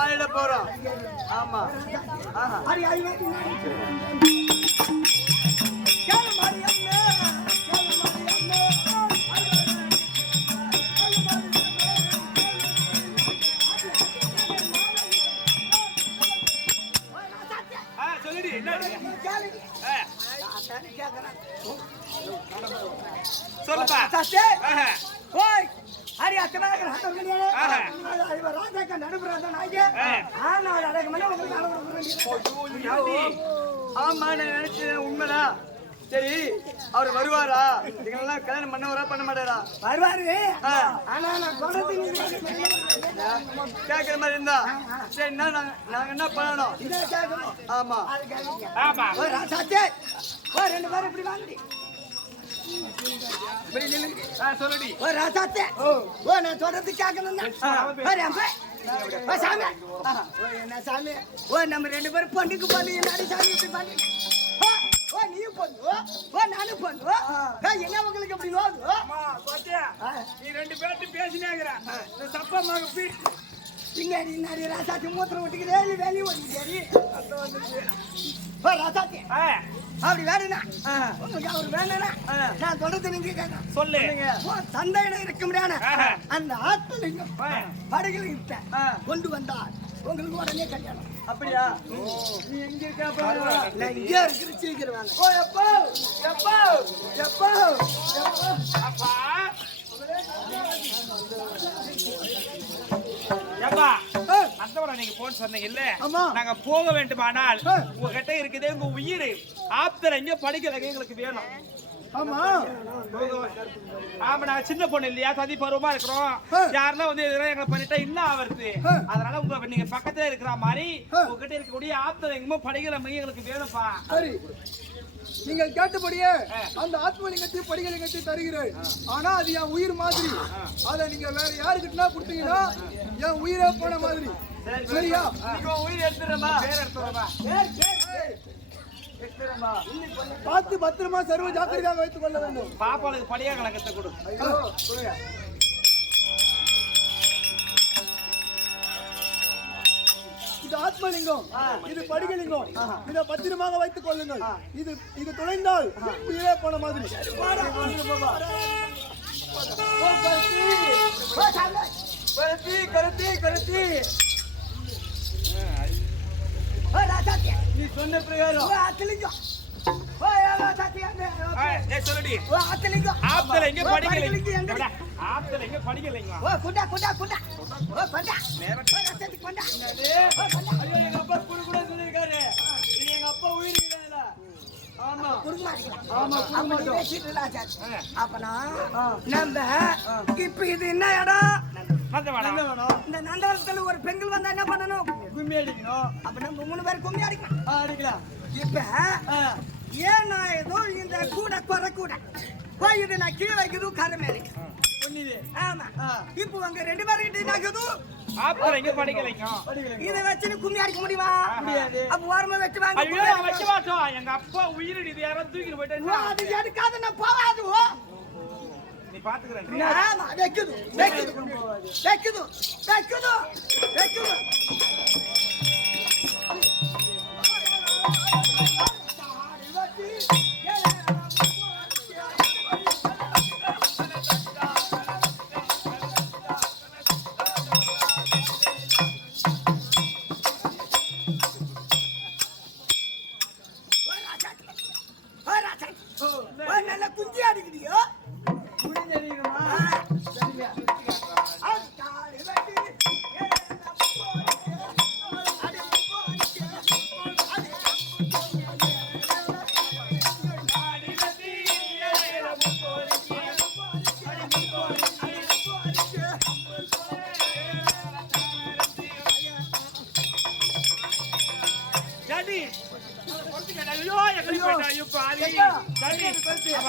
மாறிட போறோம். ஆமா சொல்லுடி என்ன சொல்லுப்பா ஓய் அரி அத்தனாக ஹட்டர்கனியானே ராஜாக்க நடுபராத நாயே நான் அடக்கமல உங்களுக்கு அனுப்புறேன். ஆமா நான் நினைச்சேன் உண்மைடா. சரி அவர் வருவாரா? நீங்களெல்லாம் கல்யாணம் பண்ணவரா பண்ண மாட்டாரா? வருவாரு. ஆனா நான் சொல்றது கேட்கிற மாதிரி இருந்தா சரி நாங்க என்ன பண்ணணும்? ஆமா ஆமா ராசாச்சே ரெண்டு பேரும் இப்படி வாங்கி சொல்லுடி ராசாச்சே நான் சொல்றது கேட்கணும் சாமி என்ன சாமி நம்ம ரெண்டு பேரும் பொண்ணுக்கு பண்ணி என்ன சாமி இப்படி பண்ணி நீயும் பொண்ணு நானும் பொண்ணு என்ன உங்களுக்கு எப்படி நோது நீ ரெண்டு பேர்ட்டு பேசினேங்கிற சப்பமாக பின்னாடி நிறைய ராசாத்தி மூத்திரம் ஒட்டிக்குதே வேலையும் ஒட்டிக்கிட்டே ராசாத்தி அப்படி வேணும்னா உங்களுக்கு அவர் வேணும்னா நான் சொல்றது நீங்க கேட்கணும். சொல்லு சந்தையில இருக்க முடியாது அந்த ஆத்மலிங்கம் படகுல கொண்டு வந்தார் உங்களுக்கு உடனே கல்யாணம். அப்படியா? நீ எங்க இருக்க? நான் இங்கே இருக்கிற சீக்கிரம் ஓ எப்போ எப்போ எப்போ அப்பா ஏப்பா அந்தவரை நீங்க போன் சொன்னீங்க இல்ல நாங்க போக வேண்டுமானால் உங்ககிட்ட இருக்குதே உங்க உயிர் ஆப்தர எங்க படிக்கல எங்களுக்கு வேணும். ஆமா ஆமா நாங்க சின்ன பொண்ணு இல்லையா சதி பருவமா இருக்கிறோம். யாருன்னா வந்து எதிராக எங்களை பண்ணிட்டா என்ன ஆவறது? அதனால உங்க நீங்க பக்கத்துல இருக்கிற மாதிரி உங்ககிட்ட இருக்கக்கூடிய ஆப்தர எங்கமோ படிக்கிற மாதிரி எங்களுக்கு வேணும்ப்பா. சரி நீங்கள் கேட்டபடியே அந்த ஆத்மலிங்கத்தை படிகலிங்கத்தை தருகிறேன். ஆனா அது என் உயிர் மாதிரி. அதை நீங்க வேற யாருக்கிட்டனா கொடுத்தீங்கன்னா என் உயிரே போன மாதிரி. சரியா? உயிர் எடுத்துறமா பார்த்து பத்திரமா சர்வ ஜாக்கிரதையாக வைத்துக் கொள்ள வேண்டும். பாப்பாளுக்கு படியா கணக்கத்தை கொடு. இது ஆத்மலிங்கம், இது படிகலிங்கம். இதை பத்திரமாக வைத்துக் கொள்ளுங்கள். இது துளைந்தால் உயிரே போன மாதிரி. கருத்தி நீ சொன்ன பிரகாரம் சொல்லுடி ஆப்தல எங்க படிக்கலைங்க ஆப்தல எங்க படிக்கலைங்க எங்க அப்பா குடு கூட சொல்லிருக்காரு. எங்க அப்பா உயிர் இல்ல. ஆமா அப்பனா நம்ம இப்ப இது என்ன இடம்? இந்த நந்தவனத்துல ஒரு பெண்கள் வந்தா என்ன பண்ணணும்? கும்மி அடிக்கணும். அப்ப நம்ம 3 பேர் கும்மி அடிக்கணும். அடிக்கலாம். இப்ப ஏன் நான் ஏதோ இந்த கூட குறை கூட போய் இது நான் கீழே வைக்கணும் கரை மேலே. ஆமா இப்போ அங்க 2 பேர்கிட்ட நாக்குது ஆப்தல எங்க படிக்கலைங்க. இதை வச்சு கும்மி அடிக்க முடியுமா? முடியாது. அப்ப ஓரமா வச்சு வாங்க. ஐயோ வைக்க மாட்டோம். எங்க அப்பா உயிர் இது யாரோ தூக்கிட்டு போயிட்டா அது எடுக்காத நான் போவாது. நீ பாத்துக்கறேன். ஆமா வைக்குது நல்ல குஞ்சு அடிக்கிறியோ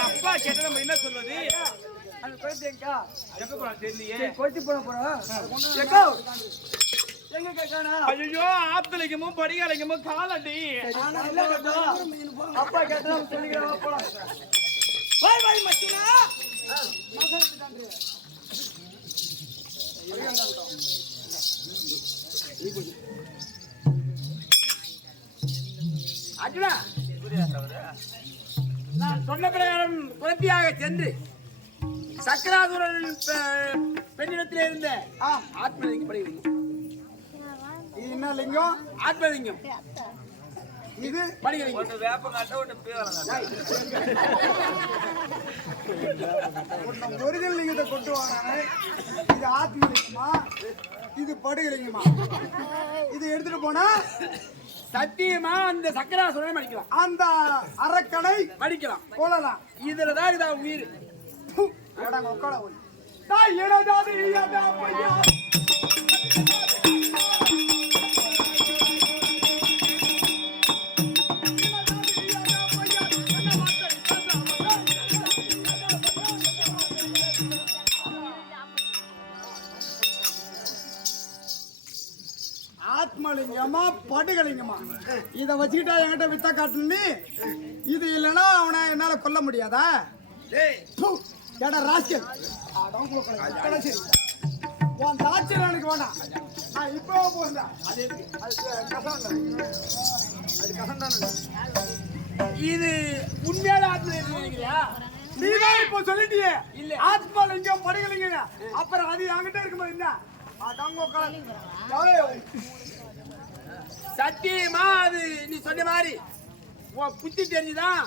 அப்பா கேட்ட நம்ம என்ன சொல்வது? அந்த குழந்தை எங்கா எங்க போறா தெரியலையே. கொளுத்தி போறோம். எங்க கேட்கானா? ஐயோ ஆப்தலைக்கமும் படிகாலைக்கமும் காலடி. அப்பா கேட்டா சொல்லிக்கிறோம் போலாம். வாய் மச்சுனா அர்ஜுனா, நான் சொன்ன பிரகாரம் குழந்தையாக சென்று சக்கராசுரன் பெண்ணிடத்திலே இருந்த ஆத்மலிங்கம் படிக்கிறீங்க. இது என்ன லிங்கம்? ஆத்மலிங்கம் இது படிக்கிறீங்க. ஒரிஜினல் லிங்கத்தை கொண்டு வாங்க. இது ஆத்மலிங்கமா, இது படுகலிங்கமா? இது எடுத்துட்டு போனா சத்தியமா அந்த சக்கராசுரனை படிக்கலாம், அந்த அரக்கனை படிக்கலாம், கொள்ளலாம். இதுலதான் இதா உயிர். உட்கார தாய் எனதாது இயதா பையா. ஆத்மலிங்கமா படுகலிங்கமா? இத வச்சுக்கிட்டா என்கிட்ட வித்த காட்டுன்னு, இது இல்லைன்னா அவனை என்னால கொல்ல முடியாதா? ஏடா ராஸ்கல், உன் தாட்சியம் எனக்கு வேணாம். நான் இப்போ போறேன். அது இது உண்மையான ஆத்மலிங்கம் நினைக்கிறியா? நீதான் இப்போ சொல்லிட்டியே இல்ல. ஆத்மலிங்கம் படுகலிங்க. அப்புறம் அது என்கிட்ட இருக்கும்போது என்ன? சத்தியமா அது நீ சொன்ன மாதிரி உன் புத்தி தெரிஞ்சுதான்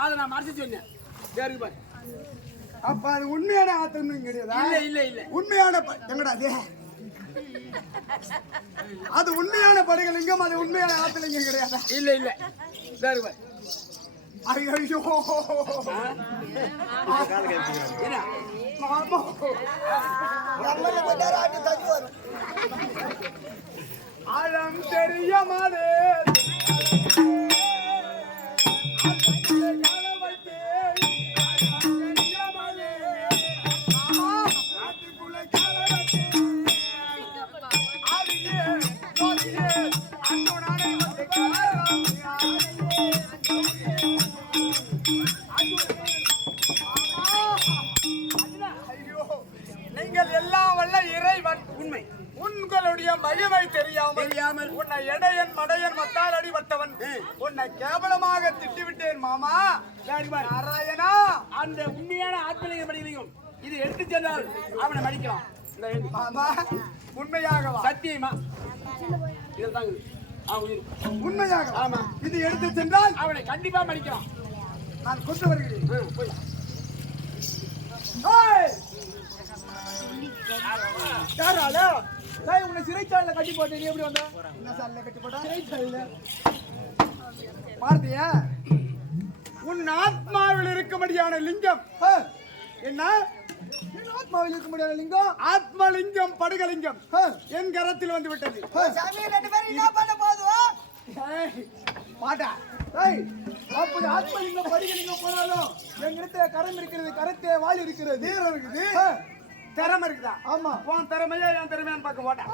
அதை நான் மறைச்சு சொன்னேன். சரி பாரு. அப்ப அது உண்மையான ஆத்மலிங்கம் கிடையாதா? இல்ல இல்ல இல்ல, உண்மையான எங்கடா அது? அது உண்மையான படுகலிங்கம், அது உண்மையான ஆத்மலிங்கம் கிடையாதா? இல்ல இல்ல. சரி பாரு. ஐயோ என்ன மாமா, ஆழம் தெரியாமலே நீங்கள் எல்லாம் வல்ல இறைவன். உண்மை. உங்களுடைய மகிமை தெரியாமல் உன்னை எடையன் மடையன் மத்தால் அடிபட்டவன் உன்னை கேவலமாக திட்டிவிட்டேன் மாமா. நாராயணா, அந்த உண்மையான ஆத்மலிங்கம் படிக்கலையும் இது எடுத்து சென்றால் அவனை மடிக்கலாம். மாமா, உண்மையாகவா? சத்தியமா இதில் தாங்க உண்மையாக? ஆமா. இது எடுத்து சென்றால் அவனை கண்டிப்பா மடிக்கலாம். நான் கொண்டு வருகிறேன். போய் யாரால உன்னை சிறைச்சாலையில கட்டி போட்டேன். நீ எப்படி வந்த? என்ன சாலையில கட்டி போட்டா? சிறைச்சாலையில பார்த்தியா? உன் ஆத்மாவில் இருக்கும்படியான லிங்கம் என்ன? ஆத்மாவில் இருக்கும்படியான லிங்கம் ஆத்மலிங்கம் படுகலிங்கம் என் கரத்தில் வந்து விட்டது. பாட்டா அப்படி ஆத்மலிங்கம் படுகலிங்கம் போனாலும் எங்கிட்ட கரம் இருக்கிறது, கரத்தே வாள் இருக்கிறது, வீரம் இருக்குது, திறமை இருக்குதா? ஆமா. உன் திறமையா என் திறமையான்னு பார்க்க மாட்டேன்.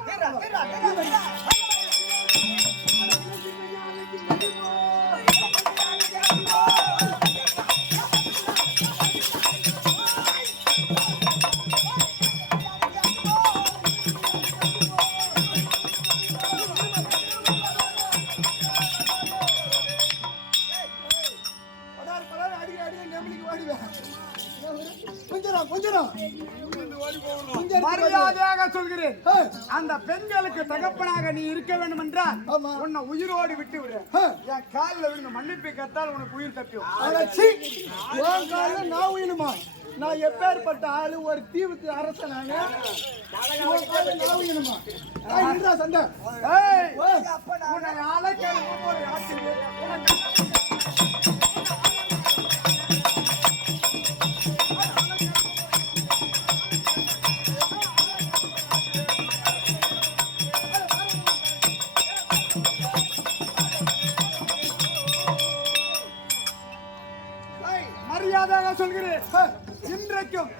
மரியாதையாக சொல்கிறேன், அந்த பெண்களுக்கு தகப்பனாக நீ இருக்க வேண்டும் என்றால் உன்னை உயிரோடு விட்டு விடு. என் காலில் விழுந்து மன்னிப்பு கேட்டால் உனக்கு உயிர் தப்பியும். நான் உயிலுமா? நான் எப்பேற்பட்ட ஆளு? ஒரு தீவுக்கு அரசன். சண்டை உன்னை அழைக்க மரியாதையாக சொல்கிறேன். இன்றைக்கும்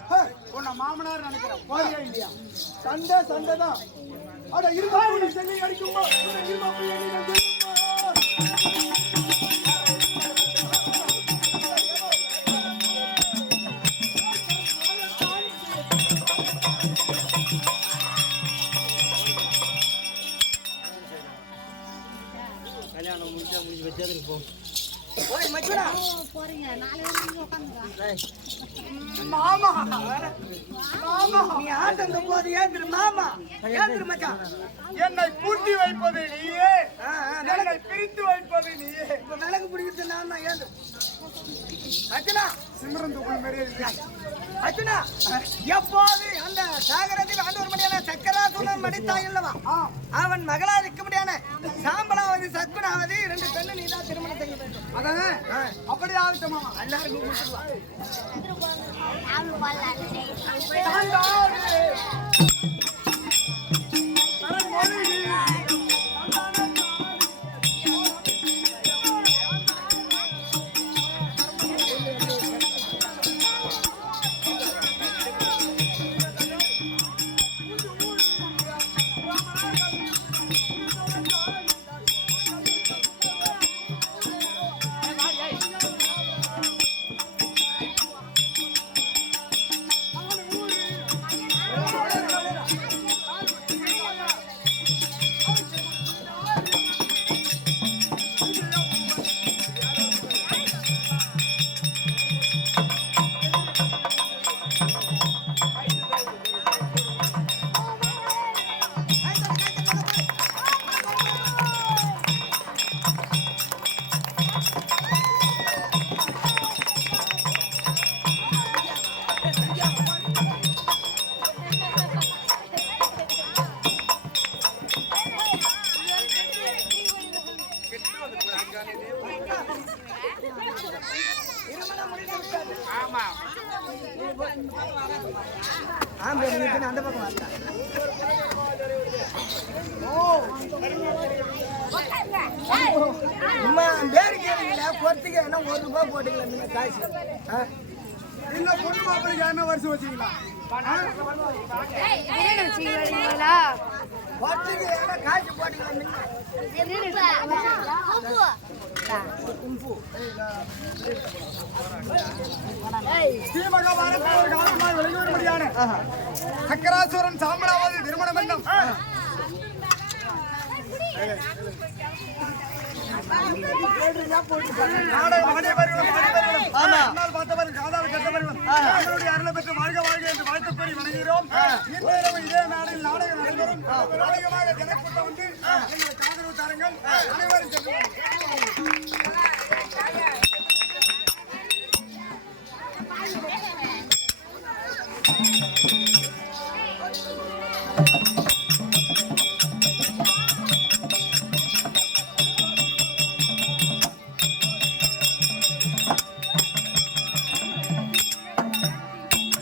உன்னை மாமனார் நினைக்கிறேன். போறியா இல்லையா? சண்டை சண்டை தான். அட இருந்தா செல்வி அடிக்குமா? ஓய் மச்சானா போறீங்க 4 மணிக்கு உட்காந்துங்க. மாமா மாமா நீ ஆட்டம் போது ஏந்திரு மாமா ஏந்திரு மச்சான் என்னை பூட்டி வைப்பது நீயே, என்னை பிரித்து வைப்பது நீயே. இப்ப விலகு பிடிக்கிறது நான் தான் ஏந்திரு மச்சனா சிம்ரன் தூக்குள் மாதிரியே இருக்கு. மச்சனா எப்போது அந்த சாகரத்தில் ஆண்டவர் மணியான சக்கராசுரன் மடித்தாய் அல்லவா அவன் மகளா இருக்க முடியான சாம்பலாவது சத்குணாவது 2 பெண்ணு நீ தான் திருமணம் செய்ய வேண்டும். அதானே அப்படியே ஆகட்டும் மாமா. எல்லாருக்கும் கொடுத்துருவா நானும் வரலாறு. ஆமா அந்த பக்கம் வரல அம்மா பேரு கேட்டீங்களா பொறுத்துக்கு என்ன ₹1 போட்டுக்கலாம் நீங்க காசு இல்ல பொண்ணு மாப்பிளைக்கு என்ன வருஷம் வச்சீங்களா? பொறுத்துக்கு என்ன காசு போட்டுக்கலாம் நீங்க ஸ்ரீமகாபாரதத்தில் ஒரு காலமாய் விலகி வரும்படியான சக்கராசுரன் சாம்பலாவது திருமணம் என்னும் நாடகம் ஆடியவர்களும் பாடியவர்களும் கண்ணால் பார்த்தவர்கள் காதால் கேட்டவர்களும் அவர்களுடைய அருளை பெற்று வாழ்க வாழ்க என்று வாழ்த்துக் கூறி வணங்குகிறோம். இன்று இரவு இதே நாடில் நாடகம் நடைபெறும். நாடகமாக ஜனக்கூட்டம் வந்து எங்களுக்கு ஆதரவு தாருங்கள். அனைவரும் சென்று